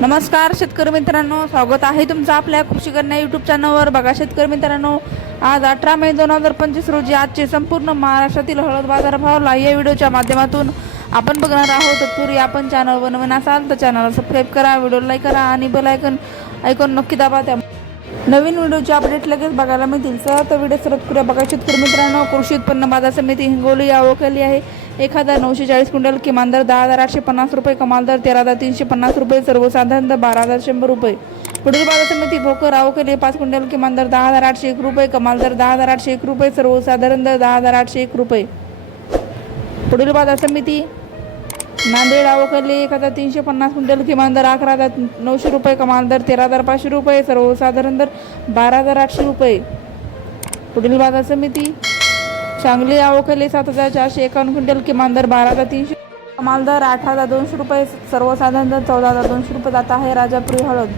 नमस्कार शेतकरी मित्रांनो. स्वागत आहे तुमचं आपल्या कृषी कन्या यूट्यूब चॅनलवर बघा शेतकरी मित्रांनो आज अठरा मे दोन हजार पंचवीस रोजी आजचे संपूर्ण महाराष्ट्रातील हळद बाजारभाव या व्हिडिओच्या माध्यमातून आपण बघणार आहोत. तत्पूर्वी आपण चॅनलवर नवीन असाल तर चॅनलला सबस्क्राईब करा व्हिडिओ लाईक करा आणि बेल ऐकन ऐकून नक्की दाबा. त्या नवीन व्हिडिओचे अपडेट लगेच बघायला मिळतील. सर तर व्हिडिओ सुरुवात करूया. बघा शेतकरी मित्रांनो कृषी उत्पन्न बाजार समिती हिंगोली या ओळखली आहे. एक हजार नऊशे चाळीस क्विंटल किमान दर दहा हजार आठशे पन्नास रुपये कमाल दर तेरा हजार तीनशे पन्नास रुपये सर्वसाधारण दर बारा हजार शंभर रुपये. पुढील बाजार समिती भोकर अवकली पाच क्विंटल किमान दर दहा हजार आठशे एक रुपये कमाल दर दहा हजार आठशे एक रुपये सर्वसाधारण दर दहा हजार आठशे एक रुपये. पुढील बाजार समिती नांदेड अवकली एक हजार तीनशे पन्नास क्विंटल किमान दर अकरा हजार नऊशे रुपये कमाल दर तेरा हजार पाचशे रुपये सर्वसाधारण दर बारा हजार आठशे रुपये. पुढील बाजार समिती सांगली अवकली सात हजार चारशे एकावन्न क्विंटल किमान दर बारा हजार तीनशे. कमाल दर आठ हजार दोनशे रुपये सर्वसाधारण दर चौदा हजार दोनशे रुपये जात आहे. राजापुरी हळद.